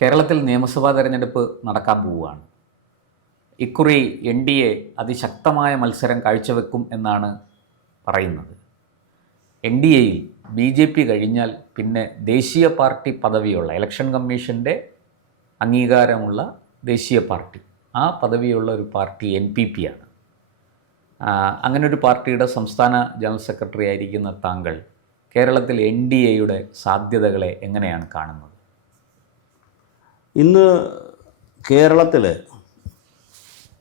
കേരളത്തിൽ നിയമസഭാ തെരഞ്ഞെടുപ്പ് നടക്കാൻ പോവുകയാണ്. ഇക്കുറി NDA അതിശക്തമായ മത്സരം കാഴ്ചവെക്കും എന്നാണ് പറയുന്നത്. NDAയിൽ BJP കഴിഞ്ഞാൽ പിന്നെ ദേശീയ പാർട്ടി പദവിയുള്ള, ഇലക്ഷൻ കമ്മീഷൻ്റെ അംഗീകാരമുള്ള ദേശീയ പാർട്ടി, ആ പദവിയുള്ള ഒരു പാർട്ടി NPP ആണ്. അങ്ങനെ ഒരു പാർട്ടിയുടെ സംസ്ഥാന ജനറൽ സെക്രട്ടറി ആയിരിക്കുന്ന താങ്കൾ കേരളത്തിൽ NDAയുടെ സാധ്യതകളെ എങ്ങനെയാണ് കാണുന്നത്? ഇന്ന് കേരളത്തിൽ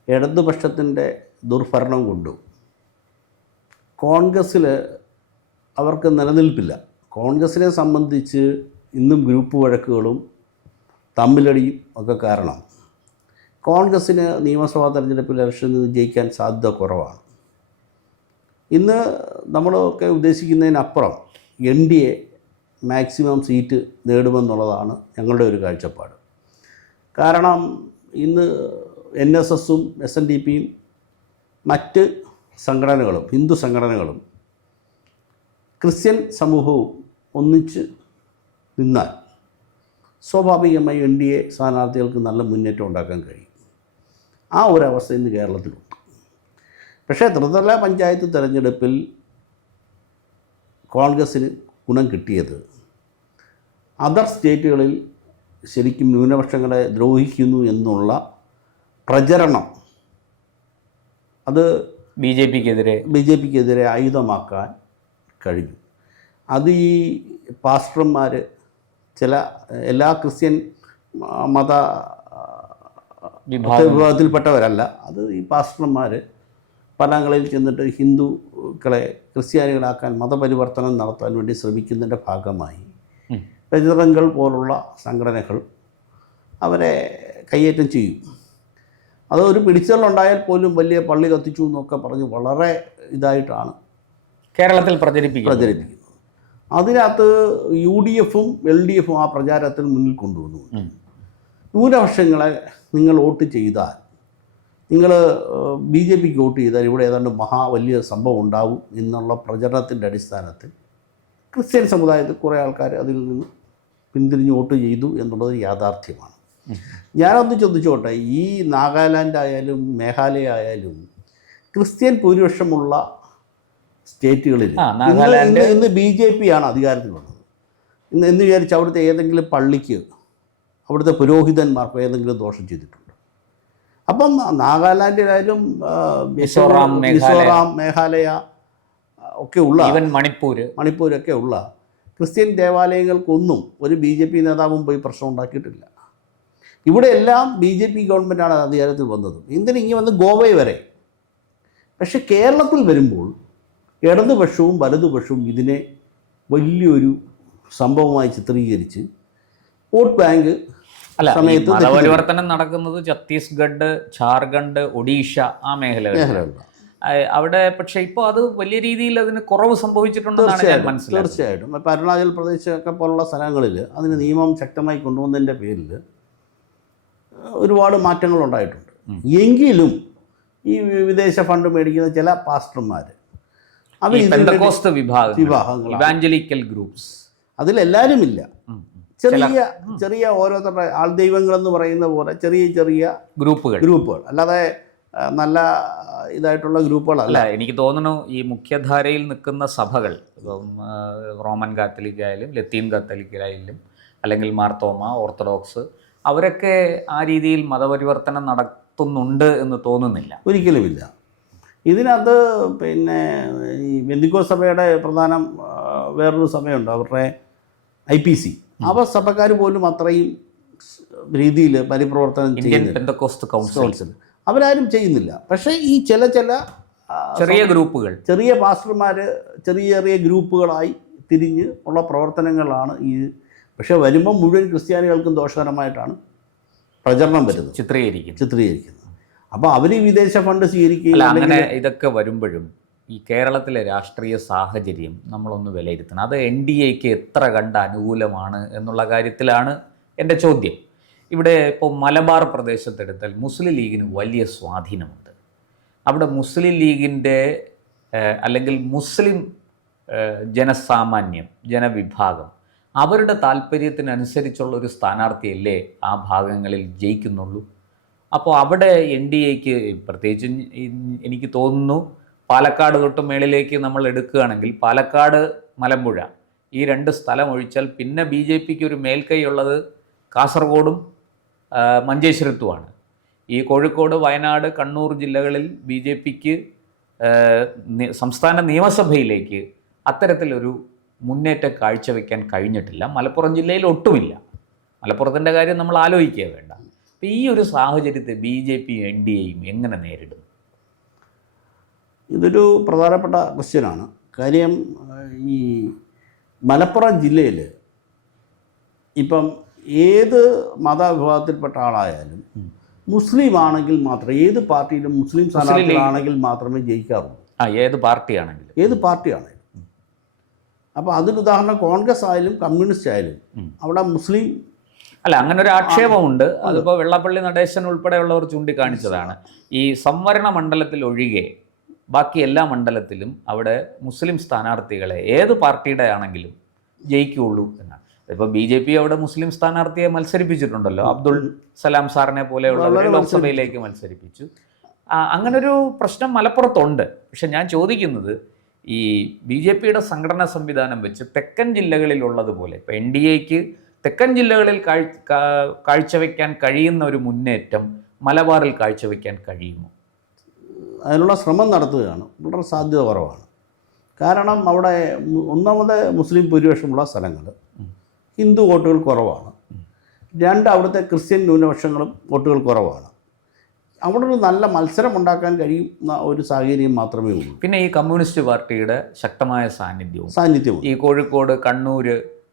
ഇടതുപക്ഷത്തിൻ്റെ ദുർഭരണം കൊണ്ടും കോൺഗ്രസ്സിൽ അവർക്ക് നിലനിൽപ്പില്ല. കോൺഗ്രസ്സിനെ സംബന്ധിച്ച് ഇന്നും ഗ്രൂപ്പ് വഴക്കുകളും തമ്മിലടിയും ഒക്കെ കാരണം കോൺഗ്രസ്സിന് നിയമസഭാ തെരഞ്ഞെടുപ്പിൽ ഇലക്ഷനിൽ നിന്ന് ജയിക്കാൻ സാധ്യത കുറവാണ്. ഇന്ന് നമ്മളൊക്കെ ഉദ്ദേശിക്കുന്നതിനപ്പുറം NDA മാക്സിമം സീറ്റ് നേടുമെന്നുള്ളതാണ് ഞങ്ങളുടെ ഒരു കാഴ്ചപ്പാട്. കാരണം ഇന്ന് NSSഉം SNDPയും മറ്റ് സംഘടനകളും ഹിന്ദു സംഘടനകളും ക്രിസ്ത്യൻ സമൂഹവും ഒന്നിച്ച് നിന്നാൽ സ്വാഭാവികമായി NDA സ്ഥാനാർത്ഥികൾക്ക് നല്ല മുന്നേറ്റം ഉണ്ടാക്കാൻ കഴിയും. ആ ഒരവസ്ഥ ഇന്ന് കേരളത്തിലുണ്ട്. പക്ഷേ ത്രിതല പഞ്ചായത്ത് തെരഞ്ഞെടുപ്പിൽ കോൺഗ്രസ്സിന് ഗുണം കിട്ടിയത് അതർ സ്റ്റേറ്റുകളിൽ ശരിക്കും ന്യൂനപക്ഷങ്ങളെ ദ്രോഹിക്കുന്നു എന്നുള്ള പ്രചരണം അത് BJPക്കെതിരെ ആയുധമാക്കാൻ കഴിഞ്ഞു. അത് ഈ പാസ്റ്റർമാർ, ചില എല്ലാ ക്രിസ്ത്യൻ മത വിഭാഗത്തിൽപ്പെട്ടവരല്ല, അത് ഈ പാസ്റ്റർമാർ പലങ്ങളിൽ ചെന്നിട്ട് ഹിന്ദുക്കളെ ക്രിസ്ത്യാനികളാക്കാൻ മതപരിവർത്തനം നടത്താൻ വേണ്ടി ശ്രമിക്കുന്നതിൻ്റെ ഭാഗമായി ബജറംഗൾ പോലുള്ള സംഘടനകൾ അവരെ കയ്യേറ്റം ചെയ്യും. അത് ഒരു പിടിച്ചുണ്ടായാൽ പോലും വലിയ പള്ളി കത്തിച്ചു എന്നൊക്കെ പറഞ്ഞ് വളരെ ഇതായിട്ടാണ് കേരളത്തിൽ പ്രചരിപ്പിക്കുന്നത്. അതിനകത്ത് UDFഉം LDFും ആ പ്രചാരത്തിൽ മുന്നിൽ കൊണ്ടുവന്നു. ന്യൂനപക്ഷങ്ങളെ നിങ്ങൾ വോട്ട് ചെയ്താൽ, നിങ്ങൾ BJPക്ക് വോട്ട് ചെയ്താൽ ഇവിടെ ഏതാണ്ട് വലിയ സംഭവം ഉണ്ടാവും എന്നുള്ള പ്രചരണത്തിൻ്റെ അടിസ്ഥാനത്തിൽ ക്രിസ്ത്യൻ സമുദായത്തിൽ കുറേ ആൾക്കാർ അതിൽ നിന്ന് പിന്തിരിഞ്ഞ് വോട്ട് ചെയ്തു എന്നുള്ളത് യാഥാർത്ഥ്യമാണ്. ഞാനൊന്ന് ചോദിച്ചോട്ടെ, ഈ നാഗാലാൻഡ് ആയാലും മേഘാലയ ആയാലും ക്രിസ്ത്യൻ ഭൂരിപക്ഷമുള്ള സ്റ്റേറ്റുകളിൽ ഇന്ന് BJP ആണ് അധികാരത്തിൽ വന്നത്. എന്ന് വിചാരിച്ച് അവിടുത്തെ ഏതെങ്കിലും പള്ളിക്ക് അവിടുത്തെ പുരോഹിതന്മാർക്ക് ഏതെങ്കിലും ദോഷം ചെയ്തിട്ടുണ്ട്? അപ്പം നാഗാലാൻഡിലായാലും മിസോറാം, മേഘാലയ ഒക്കെ ഉള്ള, മണിപ്പൂരൊക്കെ ഉള്ള ക്രിസ്ത്യൻ ദേവാലയങ്ങൾക്കൊന്നും ഒരു BJP നേതാവും പോയി പ്രശ്നം ഉണ്ടാക്കിയിട്ടില്ല. ഇവിടെ എല്ലാം BJP ഗവൺമെൻറ്റാണ് അധികാരത്തിൽ വന്നത്. ഇങ്ങനെ വന്ന് ഗോവയിൽ വരെ. പക്ഷെ കേരളത്തിൽ വരുമ്പോൾ ഇടതുപക്ഷവും വലതുപക്ഷവും ഇതിനെ വലിയൊരു സംഭവമായി ചിത്രീകരിച്ച് വോട്ട് ബാങ്ക് സമയത്ത് പരിവർത്തനം നടക്കുന്നത് ഛത്തീസ്ഗഡ്, ഝാർഖണ്ഡ്, ഒഡീഷ ആ മേഖലകളിലാണ്. അവിടെ പക്ഷേ ഇപ്പോൾ അത് വലിയ രീതിയിൽ അതിന് കുറവ് സംഭവിച്ചിട്ടുണ്ടെന്നാണ് ഞാൻ മനസ്സിലാക്കുന്നത്. തീർച്ചയായിട്ടും. ഇപ്പോൾ അരുണാചൽ പ്രദേശൊക്കെ പോലുള്ള സ്ഥലങ്ങളിൽ അതിന് നിയമം ശക്തമായി കൊണ്ടുവന്നതിൻ്റെ പേരിൽ ഒരുപാട് മാറ്റങ്ങളുണ്ടായിട്ടുണ്ട്. എങ്കിലും ഈ വിദേശ ഫണ്ട് മേടിക്കുന്ന ചില പാസ്റ്റർമാർ, അവർ വിഭാഗങ്ങൾ, ഇവാഞ്ചലിക്കൽ ഗ്രൂപ്പ്സ്, അതിലെല്ലാവരുമില്ല, ചെറിയ ഓരോരുത്തരുടെ ആൾദൈവങ്ങളെന്ന് പറയുന്ന പോലെ ചെറിയ ഗ്രൂപ്പുകൾ, അല്ലാതെ നല്ല ഇതായിട്ടുള്ള ഗ്രൂപ്പുകളല്ല. എനിക്ക് തോന്നുന്നു ഈ മുഖ്യധാരയിൽ നിൽക്കുന്ന സഭകൾ, ഇപ്പം റോമൻ കാത്തലിക് ആയാലും ലത്തീൻ കാത്തലിക് ആയാലും അല്ലെങ്കിൽ മാർത്തോമ, ഓർത്തഡോക്സ്, അവരൊക്കെ ആ രീതിയിൽ മതപരിവർത്തനം നടത്തുന്നുണ്ട് എന്ന് തോന്നുന്നില്ല. ഒരിക്കലുമില്ല. ഇതിനകത്ത് പിന്നെ ഈ ബെന്തിക്കോസ് സഭയുടെ പ്രധാനം വേറൊരു സഭയുണ്ട്, അവരുടെ IPC, അവ സഭക്കാർ പോലും അത്രയും രീതിയിൽ പരിപ്രവർത്തനം ചെയ്യുന്നില്ല. പെന്തക്കോസ്റ്റ് കൗൺസിൽ അവരാരും ചെയ്യുന്നില്ല. പക്ഷേ ഈ ചില ചെറിയ ഗ്രൂപ്പുകൾ, ചെറിയ പാസ്റ്റർമാർ ചെറിയ ഗ്രൂപ്പുകളായി തിരിഞ്ഞ് ഉള്ള പ്രവർത്തനങ്ങളാണ് ഈ. പക്ഷേ വരുമ്പം മുഴുവൻ ക്രിസ്ത്യാനികൾക്കും ദോഷകരമായിട്ടാണ് പ്രചരണം വരുന്നത്, ചിത്രീകരിക്കുന്നത്. അപ്പോൾ അവർ വിദേശ ഫണ്ട് സ്വീകരിക്കുക. അങ്ങനെ ഇതൊക്കെ വരുമ്പോഴും ഈ കേരളത്തിലെ രാഷ്ട്രീയ സാഹചര്യം നമ്മളൊന്ന് വിലയിരുത്തണം. അത് NDAക്ക് എത്ര കണ്ട് അനുകൂലമാണ് എന്നുള്ള കാര്യത്തിലാണ് എൻ്റെ ചോദ്യം. ഇവിടെ ഇപ്പോൾ മലബാർ പ്രദേശത്തെടുത്താൽ മുസ്ലിം ലീഗിന് വലിയ സ്വാധീനമുണ്ട്. അവിടെ മുസ്ലിം ലീഗിൻ്റെ അല്ലെങ്കിൽ മുസ്ലിം ജനസാമാന്യം, ജനവിഭാഗം അവരുടെ താല്പര്യത്തിനനുസരിച്ചുള്ള ഒരു സ്ഥാനാർത്ഥിയല്ലേ ആ ഭാഗങ്ങളിൽ ജയിക്കുന്നുള്ളൂ. അപ്പോൾ അവിടെ എൻ ഡി എക്ക് പ്രത്യേകിച്ചും എനിക്ക് തോന്നുന്നു പാലക്കാട് തൊട്ട് മേളിലേക്ക് നമ്മൾ എടുക്കുകയാണെങ്കിൽ പാലക്കാട്, മലമ്പുഴ ഈ 2 സ്ഥലം ഒഴിച്ചാൽ പിന്നെ ബി ജെ പിക്ക് ഒരു മേൽക്കൈയുള്ളത് കാസർഗോഡും മഞ്ചേശ്വരത്തുമാണ്. ഈ കോഴിക്കോട്, വയനാട്, കണ്ണൂർ ജില്ലകളിൽ ബി ജെ പിക്ക് സംസ്ഥാന നിയമസഭയിലേക്ക് അത്തരത്തിലൊരു മുന്നേറ്റം കാഴ്ചവെക്കാൻ കഴിഞ്ഞിട്ടില്ല. മലപ്പുറം ജില്ലയിൽ ഒട്ടുമില്ല. മലപ്പുറത്തിൻ്റെ കാര്യം നമ്മൾ ആലോചിക്കുക വേണ്ട. അപ്പോൾ ഈ ഒരു സാഹചര്യത്തെ B J P N D എയും എങ്ങനെ നേരിടും? ഇതൊരു പ്രധാനപ്പെട്ട ക്വസ്റ്റ്യനാണ്. കാര്യം ഈ മലപ്പുറം ജില്ലയിൽ ഇപ്പം ഏത് മതവിഭാഗത്തിൽപ്പെട്ട ആളായാലും മുസ്ലിം ആണെങ്കിൽ മാത്രമേ, ഏത് പാർട്ടിയിലും മുസ്ലിം സ്ഥാനാർത്ഥികളാണെങ്കിൽ മാത്രമേ ജയിക്കാറുള്ളൂ. ഏത് പാർട്ടിയാണെങ്കിലും. ഏത് പാർട്ടിയാണെങ്കിലും. അപ്പോൾ അതിന് ഉദാഹരണം കോൺഗ്രസ് ആയാലും കമ്മ്യൂണിസ്റ്റ് ആയാലും അവിടെ മുസ്ലിം അല്ല, അങ്ങനെ ഒരു ആക്ഷേപമുണ്ട്. അതിപ്പോൾ വെള്ളാപ്പള്ളി നടേശൻ ഉൾപ്പെടെയുള്ളവർ ചൂണ്ടിക്കാണിച്ചതാണ്. ഈ സംവരണ മണ്ഡലത്തിൽ ഒഴികെ ബാക്കി എല്ലാ മണ്ഡലത്തിലും അവിടെ മുസ്ലിം സ്ഥാനാർത്ഥികളെ ഏത് പാർട്ടിയുടെ ആണെങ്കിലും ജയിക്കുകയുള്ളൂ എന്നാണ്. ഇപ്പോൾ ബി ജെ പി അവിടെ മുസ്ലിം സ്ഥാനാർത്ഥിയെ മത്സരിപ്പിച്ചിട്ടുണ്ടല്ലോ. അബ്ദുൾ സലാം സാറിനെ പോലെയുള്ളവരെ ലോക്സഭയിലേക്ക് മത്സരിപ്പിച്ചു. അങ്ങനൊരു പ്രശ്നം മലപ്പുറത്തുണ്ട്. പക്ഷെ ഞാൻ ചോദിക്കുന്നത്, ഈ ബി ജെ പിയുടെ സംഘടനാ സംവിധാനം വെച്ച് തെക്കൻ ജില്ലകളിലുള്ളതുപോലെ ഇപ്പോൾ എൻ ഡി എക്ക് തെക്കൻ ജില്ലകളിൽ കാഴ്ചവെക്കാൻ കഴിയുന്ന ഒരു മുന്നേറ്റം മലബാറിൽ കാഴ്ചവെക്കാൻ കഴിയുമോ? അതിനുള്ള ശ്രമം നടത്തുകയാണ്. വളരെ സാധ്യത കുറവാണ്. കാരണം അവിടെ ഒന്നാമത് മുസ്ലിം ഭൂരിപക്ഷമുള്ള സ്ഥലങ്ങൾ, ഹിന്ദു വോട്ടുകൾ കുറവാണ്. 2, അവിടുത്തെ ക്രിസ്ത്യൻ ന്യൂനപക്ഷങ്ങളും വോട്ടുകൾ കുറവാണ്. അവിടെ ഒരു നല്ല മത്സരം ഉണ്ടാക്കാൻ കഴിയുന്ന ഒരു സാഹചര്യം മാത്രമേ ഉള്ളൂ. പിന്നെ ഈ കമ്മ്യൂണിസ്റ്റ് പാർട്ടിയുടെ ശക്തമായ സാന്നിധ്യവും ഈ കോഴിക്കോട്, കണ്ണൂർ,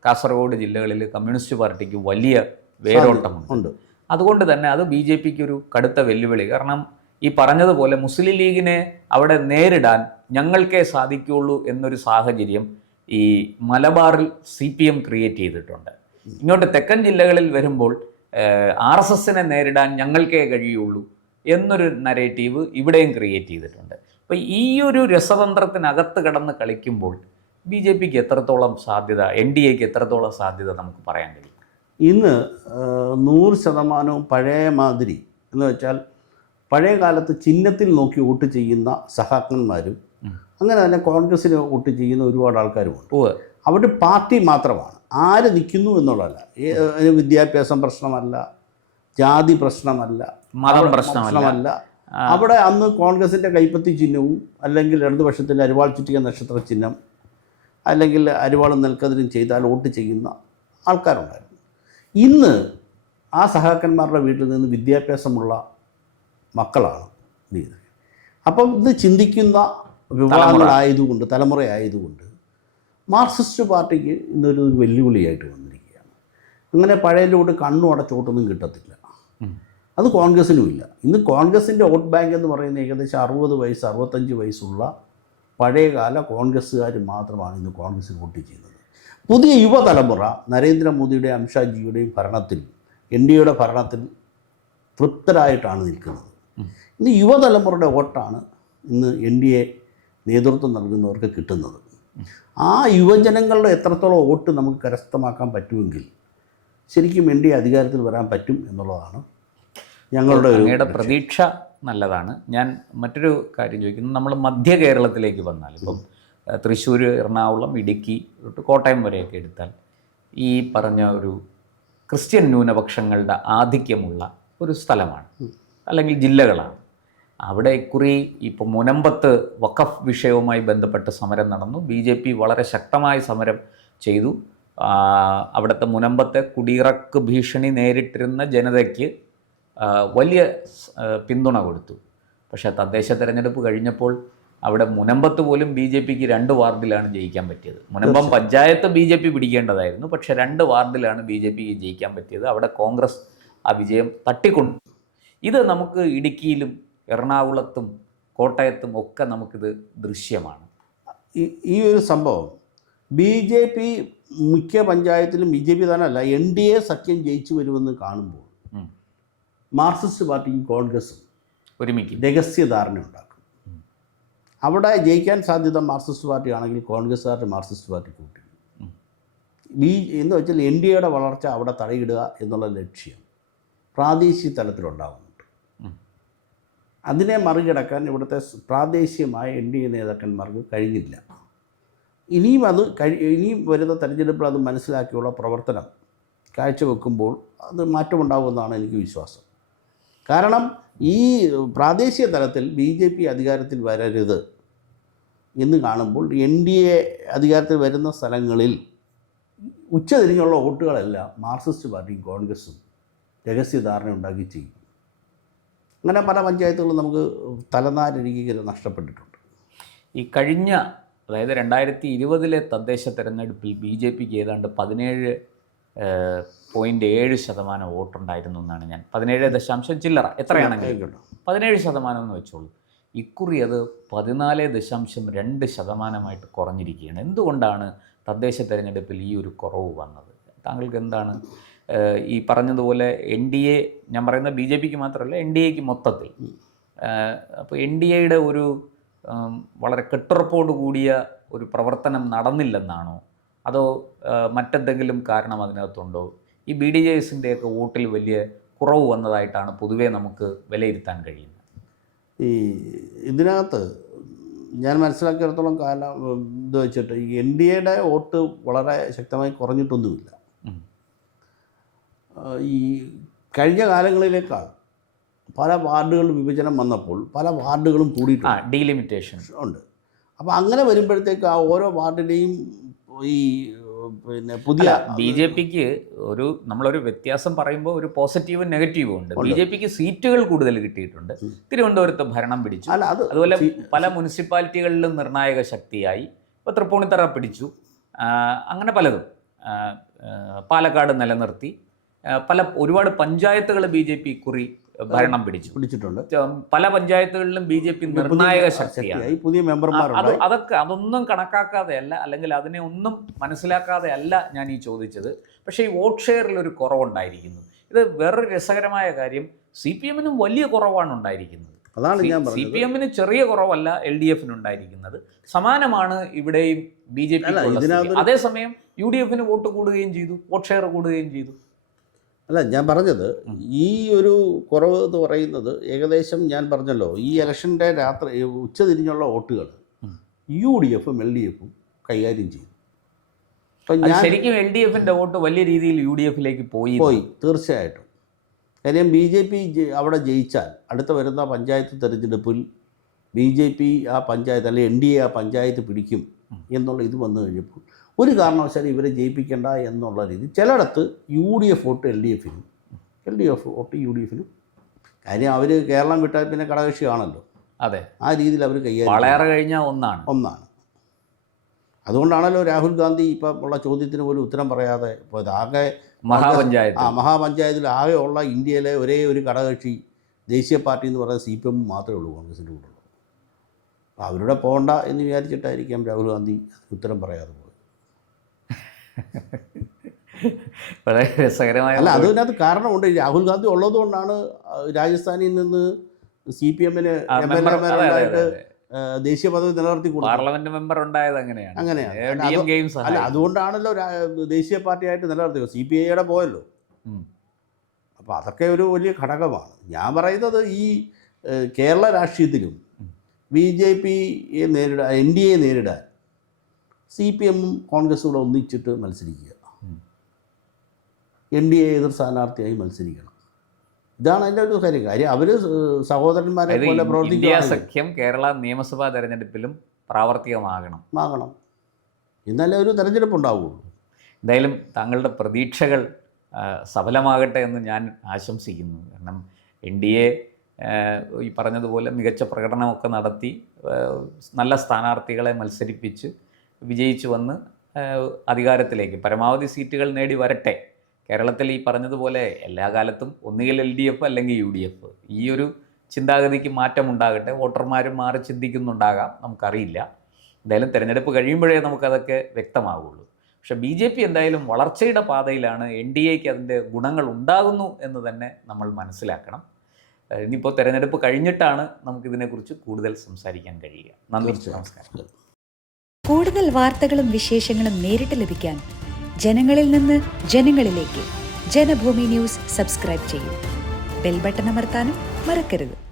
കാസർഗോഡ് ജില്ലകളിൽ കമ്മ്യൂണിസ്റ്റ് പാർട്ടിക്ക് വലിയ വേരോട്ടമുണ്ട്. അതുകൊണ്ട് തന്നെ അത് ബി ജെ പിക്ക് ഒരു കടുത്ത വെല്ലുവിളി. കാരണം ഈ പറഞ്ഞതുപോലെ മുസ്ലിം ലീഗിനെ അവിടെ നേരിടാൻ ഞങ്ങൾക്കേ സാധിക്കുകയുള്ളൂ എന്നൊരു സാഹചര്യം ഈ മലബാറിൽ CPM ക്രിയേറ്റ് ചെയ്തിട്ടുണ്ട്. ഇങ്ങോട്ട് തെക്കൻ ജില്ലകളിൽ വരുമ്പോൾ RSSനെ നേരിടാൻ ഞങ്ങൾക്കേ കഴിയുള്ളൂ എന്നൊരു നരേറ്റീവ് ഇവിടെയും ക്രിയേറ്റ് ചെയ്തിട്ടുണ്ട്. അപ്പോൾ ഈ ഒരു രസതന്ത്രത്തിനകത്ത് കടന്ന് കളിക്കുമ്പോൾ ബി ജെ പിക്ക് എത്രത്തോളം സാധ്യത, എൻ ഡി എക്ക് എത്രത്തോളം സാധ്യത നമുക്ക് പറയാൻ കഴിയും? ഇന്ന് 100% പഴയ മാതിരി എന്ന് വെച്ചാൽ പഴയ കാലത്ത് ചിഹ്നത്തിൽ നോക്കി വോട്ട് ചെയ്യുന്ന സഹാക്കന്മാരും അങ്ങനെ തന്നെ കോൺഗ്രസ്സിന് വോട്ട് ചെയ്യുന്ന ഒരുപാട് ആൾക്കാരുമുണ്ട്. അവർ പാർട്ടി മാത്രമാണ്, ആര് നിൽക്കുന്നു എന്നുള്ളതല്ല. വിദ്യാഭ്യാസം പ്രശ്നമല്ല, ജാതി പ്രശ്നമല്ല, മതം പ്രശ്നമല്ല. അവിടെ അന്ന് കോൺഗ്രസിൻ്റെ കൈപ്പത്തി ചിഹ്നവും അല്ലെങ്കിൽ ഇടതുപക്ഷത്തിൻ്റെ അരിവാൾ ചുറ്റിക നക്ഷത്ര ചിഹ്നം അല്ലെങ്കിൽ അരിവാളും നെൽക്കതിരും ചെയ്താൽ വോട്ട് ചെയ്യുന്ന ആൾക്കാരുണ്ടായിരുന്നു. ഇന്ന് ആ സഹാക്കന്മാരുടെ വീട്ടിൽ നിന്ന് വിദ്യാഭ്യാസമുള്ള മക്കളാണ് ഇത്. അപ്പം ഇത് ചിന്തിക്കുന്ന വിഭാഗങ്ങളായതുകൊണ്ട്, തലമുറയായതുകൊണ്ട് മാർക്സിസ്റ്റ് പാർട്ടിക്ക് ഇന്നൊരു വെല്ലുവിളിയായിട്ട് വന്നിരിക്കുകയാണ്. അങ്ങനെ പഴയതിലോട്ട് കണ്ണു അടച്ചോട്ടൊന്നും കിട്ടത്തില്ല. അത് കോൺഗ്രസ്സിനുമില്ല. ഇന്ന് കോൺഗ്രസിൻ്റെ വോട്ട് ബാങ്ക് എന്ന് പറയുന്നത് ഏകദേശം 60 വയസ്സ് 65 വയസ്സുള്ള പഴയകാല കോൺഗ്രസ്സുകാർ മാത്രമാണ് ഇന്ന് കോൺഗ്രസ്സിൽ വോട്ട് ചെയ്യുന്നത്. പുതിയ യുവതലമുറ നരേന്ദ്രമോദിയുടെയും അമിത്ഷാജിയുടെയും ഭരണത്തിൽ, എൻ ഡി എയുടെ ഭരണത്തിൽ തൃപ്തരായിട്ടാണ് നിൽക്കുന്നത്. ഇന്ന് യുവതലമുറയുടെ വോട്ടാണ് ഇന്ന് എൻ ഡി എ നേതൃത്വം നൽകുന്നവർക്ക് കിട്ടുന്നത്. ആ യുവജനങ്ങളുടെ എത്രത്തോളം വോട്ട് നമുക്ക് കരസ്ഥമാക്കാൻ പറ്റുമെങ്കിൽ ശരിക്കും എൻ ഡി എ അധികാരത്തിൽ വരാൻ പറ്റും എന്നുള്ളതാണ് ഞങ്ങളുടെ പ്രതീക്ഷ. നല്ലതാണ്. ഞാൻ മറ്റൊരു കാര്യം ചോദിക്കുന്നത്, നമ്മൾ മധ്യ കേരളത്തിലേക്ക് വന്നാൽ ഇപ്പം തൃശ്ശൂർ, എറണാകുളം, ഇടുക്കി തൊട്ട് കോട്ടയം വരെയൊക്കെ എടുത്താൽ ഈ പറഞ്ഞ ഒരു ക്രിസ്ത്യൻ ന്യൂനപക്ഷങ്ങളുടെ ആധിക്യമുള്ള ഒരു സ്ഥലമാണ് അല്ലെങ്കിൽ ജില്ലകളാണ്. അവിടെ ഇക്കുറി ഇപ്പോൾ മുനമ്പത്ത് വഖഫ് വിഷയവുമായി ബന്ധപ്പെട്ട് സമരം നടന്നു. ബി ജെ പി വളരെ ശക്തമായ സമരം ചെയ്തു. അവിടുത്തെ മുനമ്പത്തെ കുടിയിറക്ക് ഭീഷണി നേരിട്ടിരുന്ന ജനതയ്ക്ക് വലിയ പിന്തുണ കൊടുത്തു. പക്ഷേ തദ്ദേശ തെരഞ്ഞെടുപ്പ് കഴിഞ്ഞപ്പോൾ അവിടെ മുനമ്പത്ത് പോലും ബി ജെ പിക്ക് 2 വാർഡിലാണ് ജയിക്കാൻ പറ്റിയത്. Munambam panchayat B J P പിടിക്കേണ്ടതായിരുന്നു, പക്ഷേ 2 വാർഡിലാണ് ബി ജെ പിക്ക് ജയിക്കാൻ പറ്റിയത്. അവിടെ കോൺഗ്രസ് ആ വിജയം തട്ടിക്കൊണ്ടു. ഇത് നമുക്ക് ഇടുക്കിയിലും എറണാകുളത്തും കോട്ടയത്തും ഒക്കെ നമുക്കിത് ദൃശ്യമാണ്. ഈ ഒരു സംഭവം ബി ജെ പി മിക്ക പഞ്ചായത്തിലും ബി ജെ പി തന്നെയല്ല എൻ ഡി എ സഖ്യം ജയിച്ചു വരുമെന്ന് കാണുമ്പോൾ മാർക്സിസ്റ്റ് പാർട്ടിയും കോൺഗ്രസും ഒരുമിക്കും രഹസ്യധാരണ ഉണ്ടാക്കും. അവിടെ ജയിക്കാൻ സാധ്യത മാർക്സിസ്റ്റ് പാർട്ടി ആണെങ്കിൽ കോൺഗ്രസ്സുകാരുടെ മാർക്സിസ്റ്റ് പാർട്ടി കൂട്ടി. എന്ന് വെച്ചാൽ എൻ ഡി എയുടെ വളർച്ച അവിടെ തടയിടുക എന്നുള്ള ലക്ഷ്യം പ്രാദേശിക തലത്തിലുണ്ടാകുന്നുണ്ട്. അതിനെ മറികടക്കാൻ ഇവിടുത്തെ പ്രാദേശികമായ എൻ ഡി എ നേതാക്കന്മാർക്ക് കഴിഞ്ഞില്ല. ഇനിയും വരുന്ന തെരഞ്ഞെടുപ്പിൽ അത് മനസ്സിലാക്കിയുള്ള പ്രവർത്തനം കാഴ്ചവെക്കുമ്പോൾ അത് മാറ്റമുണ്ടാകുമെന്നാണ് എനിക്ക് വിശ്വാസം. കാരണം ഈ പ്രാദേശിക തലത്തിൽ BJP അധികാരത്തിൽ വരരുത് എന്ന് കാണുമ്പോൾ എൻ ഡി എ അധികാരത്തിൽ വരുന്ന സ്ഥലങ്ങളിൽ ഉച്ചതിരിഞ്ഞുള്ള വോട്ടുകളെല്ലാം മാർക്സിസ്റ്റ് പാർട്ടിയും കോൺഗ്രസും രഹസ്യധാരണ ഉണ്ടാക്കി ചെയ്യും. അങ്ങനെ പല പഞ്ചായത്തുകളും നമുക്ക് തലനാരിഴയ്ക്ക് നഷ്ടപ്പെട്ടിട്ടുണ്ട്. ഈ കഴിഞ്ഞ, അതായത് 2020 തദ്ദേശ തെരഞ്ഞെടുപ്പിൽ BJPക്ക് ഏതാണ്ട് 17.7% വോട്ടുണ്ടായിരുന്നു എന്നാണ് ഞാൻ 17 ചില്ലറ എത്രയാണെങ്കിലും 17% എന്ന് വെച്ചോളൂ. ഇക്കുറി അത് 14.2% കുറഞ്ഞിരിക്കുകയാണ്. എന്തുകൊണ്ടാണ് തദ്ദേശ തെരഞ്ഞെടുപ്പിൽ ഈ ഒരു കുറവ് വന്നത്? താങ്കൾക്ക് എന്താണ് ഈ പറഞ്ഞതുപോലെ NDA, ഞാൻ പറയുന്നത് BJPക്ക് മാത്രമല്ല NDAക്ക് മൊത്തത്തിൽ, അപ്പോൾ NDAയുടെ ഒരു വളരെ കെട്ടുറപ്പോട് കൂടിയ ഒരു പ്രവർത്തനം നടന്നില്ലെന്നാണോ, അതോ മറ്റെന്തെങ്കിലും കാരണം അതിനകത്തുണ്ടോ? ഈ BDJSൻ്റെയൊക്കെ വോട്ടിൽ വലിയ കുറവ് വന്നതായിട്ടാണ് പൊതുവേ നമുക്ക് വിലയിരുത്താൻ കഴിയുന്നത്. ഇതിനകത്ത് ഞാൻ മനസ്സിലാക്കിയിടത്തോളം കാലം ഇത് വെച്ചിട്ട് ഈ NDAയുടെ വോട്ട് വളരെ ശക്തമായി കുറഞ്ഞിട്ടൊന്നുമില്ല. ഈ കഴിഞ്ഞ കാലങ്ങളിലേക്കാൾ പല വാർഡുകൾ വിഭജനം വന്നപ്പോൾ പല വാർഡുകളും കൂടിയിട്ടുണ്ട്, ഡീലിമിറ്റേഷൻ ഉണ്ട്. അപ്പോൾ അങ്ങനെ വരുമ്പോഴത്തേക്ക് ആ ഓരോ വാർഡിലെയും ഈ പിന്നെ പുതിയ BJPക്ക് നമ്മളൊരു വ്യത്യാസം പറയുമ്പോൾ ഒരു പോസിറ്റീവും നെഗറ്റീവും ഉണ്ട്. BJPക്ക് സീറ്റുകൾ കൂടുതൽ കിട്ടിയിട്ടുണ്ട്. തിരുവനന്തപുരത്ത് ഭരണം പിടിച്ചു, അതുപോലെ പല മുനിസിപ്പാലിറ്റികളിലും നിർണായക ശക്തിയായി. ഇപ്പോൾ തൃപ്പൂണിത്തറ പിടിച്ചു, അങ്ങനെ പലതും. പാലക്കാട് നിലനിർത്തി, ഒരുപാട് പഞ്ചായത്തുകൾ BJP കുറി ഭരണം പിടിച്ചിട്ടുണ്ട്. പല പഞ്ചായത്തുകളിലും BJP നിർണായക ശക്തിയായി. പുതിയ മെമ്പർമാരുണ്ട്. അതൊന്നും കണക്കാക്കാതെ അല്ല, അല്ലെങ്കിൽ അതിനെ ഒന്നും മനസ്സിലാക്കാതെ അല്ല ഞാൻ ഈ ചോദിച്ചത്. പക്ഷേ ഈ വോട്ട് ഷെയറിൽ ഒരു കുറവുണ്ടായിരിക്കുന്നു. ഇത് വേറൊരു രസകരമായ കാര്യം, CPM-നും വലിയ കുറവാണ് ഉണ്ടായിരിക്കുന്നത്. അതാണ് ഞാൻ പറഞ്ഞത്. CPM-ന് ചെറിയ കുറവല്ല LDF-ന് ഉണ്ടായിരിക്കുന്നത്. സമാനമാണ് ഇവിടെയും BJP. അതേസമയം UDF-ന് വോട്ട് കൂടുകയും ചെയ്തു, വോട്ട് ഷെയർ കൂടുകയും ചെയ്തു. അല്ല, ഞാൻ പറഞ്ഞത് ഈ ഒരു കുറവ് എന്ന് പറയുന്നത് ഏകദേശം ഞാൻ പറഞ്ഞല്ലോ, ഈ ഇലക്ഷൻ്റെ രാത്രി ഉച്ചതിരിഞ്ഞുള്ള വോട്ടുകൾ UDF-ഉം LDF-ഉം കൈകാര്യം ചെയ്തു. ശരിക്കും LDF-ന്റെ വോട്ട് വലിയ രീതിയിൽ UDF-ലേക്ക് പോയി തീർച്ചയായിട്ടും. കാര്യം BJP അവിടെ ജയിച്ചാൽ അടുത്ത വരുന്ന പഞ്ചായത്ത് തെരഞ്ഞെടുപ്പിൽ BJP ആ പഞ്ചായത്ത് അല്ലെങ്കിൽ NDA ആ പഞ്ചായത്ത് പിടിക്കും എന്നുള്ള ഇത് വന്നു കഴിഞ്ഞപ്പോൾ ഒരു കാരണവശാലും ഇവരെ ജയിപ്പിക്കേണ്ട എന്നുള്ള രീതി ചിലയിടത്ത് UDF വോട്ട് LDF-നും LDF വോട്ട് UDF-നും. കാര്യം അവർ കേരളം വിട്ടാൽ പിന്നെ ഘടകകക്ഷിയാണല്ലോ. അതെ, ആ രീതിയിൽ അവർ കൈകാര്യം കഴിഞ്ഞാൽ ഒന്നാണ്. അതുകൊണ്ടാണല്ലോ രാഹുൽ ഗാന്ധി ഇപ്പം ഉള്ള ചോദ്യത്തിന് പോലും ഉത്തരം പറയാതെ പോയത്. ആകെ മഹാപഞ്ചായത്തിൽ ആകെ ഉള്ള ഇന്ത്യയിലെ ഒരേ ഒരു ഘടകകക്ഷി ദേശീയ പാർട്ടി എന്ന് പറയുന്നത് CPM മാത്രമേ ഉള്ളൂ, കോൺഗ്രസിൻ്റെ കൂടെ ഉള്ളൂ. അപ്പോൾ അവരുടെ പോകണ്ട എന്ന് വിചാരിച്ചിട്ടായിരിക്കാം രാഹുൽ ഗാന്ധി ഉത്തരം പറയാതെ പോയത്. വളരെ രസകരമായ അല്ല, അതിനകത്ത് കാരണമുണ്ട്. രാഹുൽ ഗാന്ധി ഉള്ളതുകൊണ്ടാണ് രാജസ്ഥാനിൽ നിന്ന് CPM-ന് MLA-മാരായിട്ട് ദേശീയ പദവി നിലനിർത്തി പാർലമെന്റ് മെമ്പർ ഉണ്ടായത് അങ്ങനെയാണ്. അല്ല, അതുകൊണ്ടാണല്ലോ ദേശീയ പാർട്ടിയായിട്ട് നിലനിർത്തിയത്. CPI-യുടെ പോയല്ലോ. അപ്പോൾ അതൊക്കെ ഒരു വലിയ ഘടകമാണ്. ഞാൻ പറയുന്നത് ഈ കേരള രാഷ്ട്രീയത്തിലും BJP-യെ നേരിടാൻ, NDA-യെ നേരിടാൻ CPM-ഉം കോൺഗ്രസും കൂടെ ഒന്നിച്ചിട്ട് മത്സരിക്കുക, NDA എതിർ സ്ഥാനാർത്ഥിയായി മത്സരിക്കണം. ഇതാണ് അതിൻ്റെ ഒരു കാര്യം. അവർ സഹോദരന്മാരെ പോലെ പ്രവർത്തിക്കുക. സഖ്യം കേരള നിയമസഭാ തെരഞ്ഞെടുപ്പിലും പ്രാവർത്തികമാകണം. ഇന്നലെ ഒരു തെരഞ്ഞെടുപ്പ് ഉണ്ടാവുള്ളൂ. എന്തായാലും താങ്കളുടെ പ്രതീക്ഷകൾ സഫലമാകട്ടെ എന്ന് ഞാൻ ആശംസിക്കുന്നു. കാരണം NDA ഈ പറഞ്ഞതുപോലെ മികച്ച പ്രകടനമൊക്കെ നടത്തി നല്ല സ്ഥാനാർത്ഥികളെ മത്സരിപ്പിച്ച് വിജയിച്ചു വന്ന് അധികാരത്തിലേക്ക് പരമാവധി സീറ്റുകൾ നേടി വരട്ടെ. കേരളത്തിൽ ഈ പറഞ്ഞതുപോലെ എല്ലാ കാലത്തും ഒന്നുകിൽ LDF അല്ലെങ്കിൽ UDF, ഈ ഒരു ചിന്താഗതിക്ക് മാറ്റമുണ്ടാകട്ടെ. വോട്ടർമാരും മാറി ചിന്തിക്കുന്നുണ്ടാകാം, നമുക്കറിയില്ല. എന്തായാലും തിരഞ്ഞെടുപ്പ് കഴിയുമ്പോഴേ നമുക്കതൊക്കെ വ്യക്തമാവുള്ളൂ. പക്ഷേ BJP എന്തായാലും വളർച്ചയുടെ പാതയിലാണ്. NDA-ക്ക് അതിൻ്റെ ഗുണങ്ങൾ ഉണ്ടാകുന്നു എന്ന് തന്നെ നമ്മൾ മനസ്സിലാക്കണം. ഇനിയിപ്പോൾ തിരഞ്ഞെടുപ്പ് കഴിഞ്ഞിട്ടാണ് നമുക്കിതിനെക്കുറിച്ച് കൂടുതൽ സംസാരിക്കാൻ കഴിയുക. നന്ദി, നമസ്കാരം. കൂടുതൽ വാർത്തകളും വിശേഷങ്ങളും നേരിട്ട് ലഭിക്കാൻ ജനങ്ങളിൽ നിന്ന് ജനങ്ങളിലേക്ക് ജനഭൂമി ന്യൂസ് സബ്സ്ക്രൈബ് ചെയ്യൂ. ബെൽ ബട്ടൺ അമർത്താനും മറക്കരുത്.